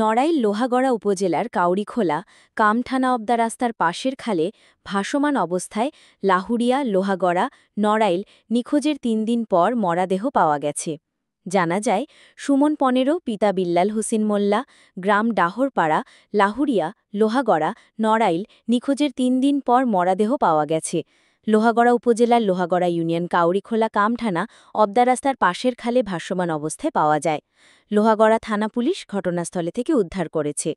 নড়াইল লোহাগড়া উপজেলার কাউরিখোলা কামঠানা অবদা রাস্তার পাশের খালে ভাসমান অবস্থায় লাহুরিয়া লোহাগড়া নড়াইল নিখোঁজের ৩ দিন পর মরাদেহ পাওয়া গেছে। জানা যায়, সুমন ১৫ পিতা বিল্লাল হোসেন মোল্লা, গ্রাম ডাহরপাড়া, লাহুরিয়া লোহাগড়া নড়াইল নিখোঁজের ৩ দিন পর মরাদেহ পাওয়া গেছে। লোহাগড়া উপজেলার লোহাগড়া ইউনিয়ন কাউরিখোলা কামঠানা অবদা রাস্তার পাশের খালে ভাসমান অবস্থায় পাওয়া যায়। লোহাগড়া থানা পুলিশ ঘটনাস্থলে থেকে উদ্ধার করেছে।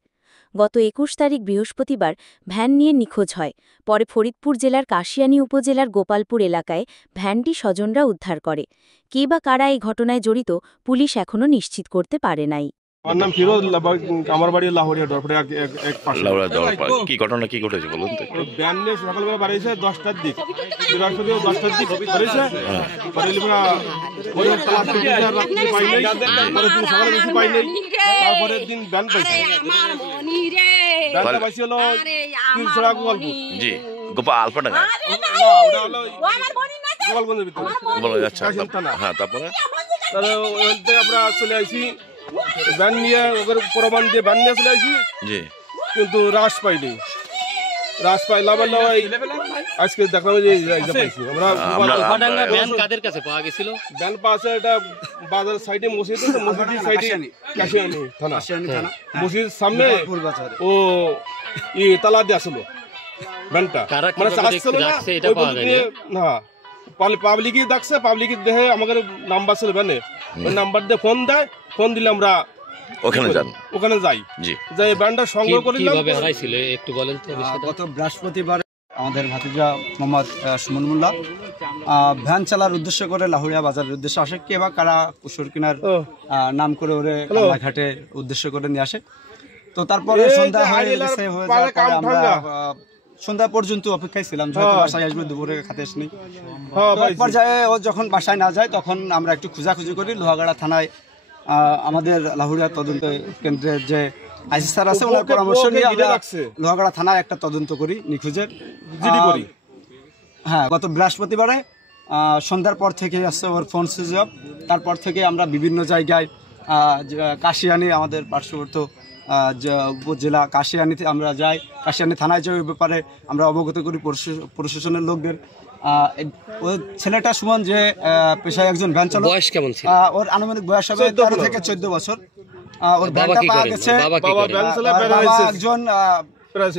গত ২১ তারিখ বৃহস্পতিবার ভ্যান নিয়ে নিখোঁজ হয়। পরে ফরিদপুর জেলার কাশিয়ানী উপজেলার গোপালপুর এলাকায় ভ্যানটি স্বজনরা উদ্ধার করে। কে বা কারা এই ঘটনায় জড়িত পুলিশ এখনও নিশ্চিত করতে পারে নাই। আমার নাম ফিরোজ, আমার বাড়ি লাহোরিয়া ডরপড়ে এক পাশে। কি ঘটনা কি ঘটেছে বলুন তো? ভ্যান নিয়ে সকালবেলা বাড়িয়েছে 10টার দিক, বৃহস্পতিবার 10টার দিক বাড়িয়েছে। তারপরের দিন ভ্যান পাইছে, ভ্যানটা পাইছে হলো তিনছড়া গোপালপুর। জি, গোপালপুর না, ওটা হলো গোপালগঞ্জের ভিতরে। আচ্ছা, হ্যাঁ, তারপরে ওখান থেকে আমরা চলে আসি ভ্যান নিয়ে, ওদের প্রমাণ দিয়ে ভ্যান নিয়ে চলে আসি। জি, কিন্তু রাস পাইনি, রাস পাইলাম আজকে দেখলাম যে ভ্যান কাদের কাছে পাওয়া গেছিল? ভ্যান পাশে এটা বাজার সাইডে মসজিদ, মসজিদের সাইডে কাশিয়ানী থানা, মসজিদের সামনে ও তালা দিয়ে আসলো ভ্যানটা, মানে না পাবলিকই ডাকছে, পাবলিকের দেখে আমাদের নাম্বার ছিল ভ্যানে, ওই নাম্বার দিয়ে ফোন দেয়, ফোন দিলে আমরা ওখানে যাই, যাই ভ্যানটা সংগ্রহ করে নিলাম। কিভাবে হারাইছিল একটু বলেন তো? গত বৃহস্পতিবার আমাদের ভাতিজা মোহাম্মদ সুমন মোল্লা ভ্যান চালার উদ্দেশ্য করে লাহুরিয়া বাজারের উদ্দেশ্যে আসে। কে বা কারা কুশোর কিনার নাম করে ওরে ঘাটে উদ্দেশ্য করে নিয়ে আসে। তো তারপরে সন্ধ্যা হয়ে গেছে, আমরা সন্ধ্যা পর্যন্ত অপেক্ষায় ছিলাম, হয়তো বাসায় আসবে, দুপুরে খাতে আসনি। পর্যায়ে ও যখন বাসায় না যায় তখন আমরা একটু খোঁজাখুঁজি করি। লোহাগড়া থানায় আমাদের লাহুরিয়া তদন্ত কেন্দ্রের যে আইসি স্যার আছে, ওনার পরামর্শ নিয়ে আমরা লোহাগড়া থানায় একটা তদন্ত করি নিখোঁজের। হ্যাঁ, গত বৃহস্পতিবারে সন্ধ্যার পর থেকে আসছে ওর ফোন সুইচ অফ। তারপর থেকে আমরা বিভিন্ন জায়গায় কাশিয়ানী, আমাদের পার্শ্ববর্তী উপজেলা কাশিয়ানীতে আমরা যাই, কাশিয়ানী থানায় যাই, ওই ব্যাপারে আমরা অবগত করি প্রশাসনের লোকদের। ওই ছেলেটা সুমন যে পেশায় একজন ভ্যান চালক, বয়স কেমন ছিল? ওর আনুমানিক বয়স হবে 13 থেকে 14 বছর। ওর ভ্যানটা পাওয়া গেছে, একজন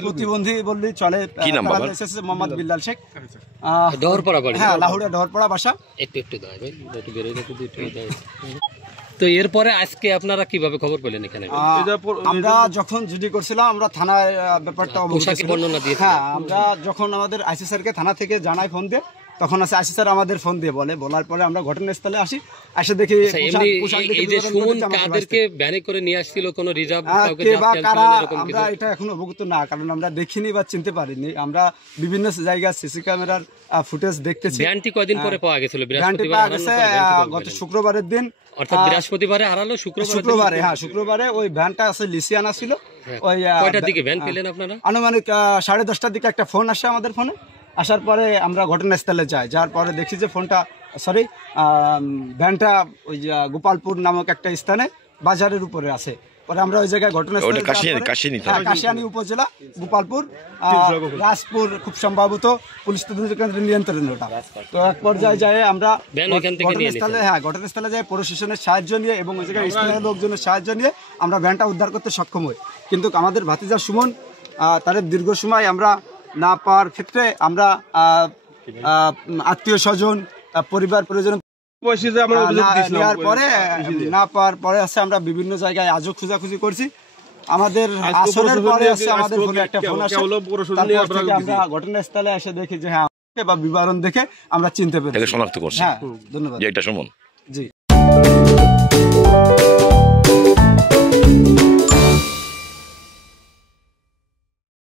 প্রতিবন্ধী বললেই চলে, মোহাম্মদ বিল্লাল শেখ, হ্যাঁ, লাহুরিয়া ডহরপাড়া বাসা। তো এরপরে আজকে আপনারা কিভাবে খবর পেলেন এখানে? আমরা যখন জিডি করছিলাম, আমরা থানায় ব্যাপারটা বর্ণনা দিয়ে, হ্যাঁ, আমরা যখন আমাদের আইসি স্যারকে থানা থেকে জানাই ফোন দিয়ে, তখন আছে আইসি স্যার আমাদের ফোন দিয়ে বলার পরে আমরা ঘটনাস্থলে আসি, এসে দেখি কাদেরকে ভ্যানে করে নিয়ে আসছিল, কোনো রিজার্ভ আমরা এটা এখনো অবগত না, কারণ আমরা দেখিনি বা চিনতে পারিনি। আমরা বিভিন্ন জায়গায় সিসি ক্যামেরার ফুটেজ দেখতেছি। ভ্যানটি কয়দিন পরে পাওয়া গেছিল? গত শুক্রবারের দিন, অর্থাৎ বৃহস্পতিবারে হারালো, শুক্রবারে, হ্যাঁ, শুক্রবারে ওই ভ্যানটা আছে লিসিয়ানা ছিল। ওই কয়টার দিকে ভ্যান পেলেন আপনারা? আনুমানিক 10:30টার দিকে একটা ফোন আসে আমাদের ফোনে। আসার পরে আমরা ঘটনাস্থলে যাই, যার পরে দেখি যে ভ্যানটা ওই গোপালপুর নামক একটা স্থানে বাজারের উপরে আছে। পরে আমরা ওই জায়গায় ঘটনাস্থলে, কাশিয়ানী উপজেলা গোপালপুর রাজপুর, খুব সম্ভবত পুলিশ তদন্ত কেন্দ্রের নিয়ন্ত্রণে ওটা। তো এক পর্যায়ে যায় আমরা ঘটনাস্থলে যাই প্রশাসনের সাহায্য নিয়ে এবং ওই জায়গায় স্থানীয় লোকজনের সাহায্য নিয়ে আমরা ভ্যানটা উদ্ধার করতে সক্ষম হই। কিন্তু আমাদের ভাতিজা সুমন, তার দীর্ঘ সময় আমরা না পাওয়ার ক্ষেত্রে আমরা আত্মীয় স্বজন, পরিবার পরিজন নেওয়ার পরে, না পাওয়ার পরে আছে আমরা বিভিন্ন জায়গায় আজও খোঁজাখুঁজি করছি। আমাদের আসরের পরে আছে আমাদের ফোনে একটা ফোন আসে, আমরা ঘটনাস্থলে এসে দেখি যে হ্যাঁ, বা বিবরণ দেখে আমরা চিনতে পেরেছি, শনাক্ত করছি। হ্যাঁ, ধন্যবাদ। এটা সুমন, জি।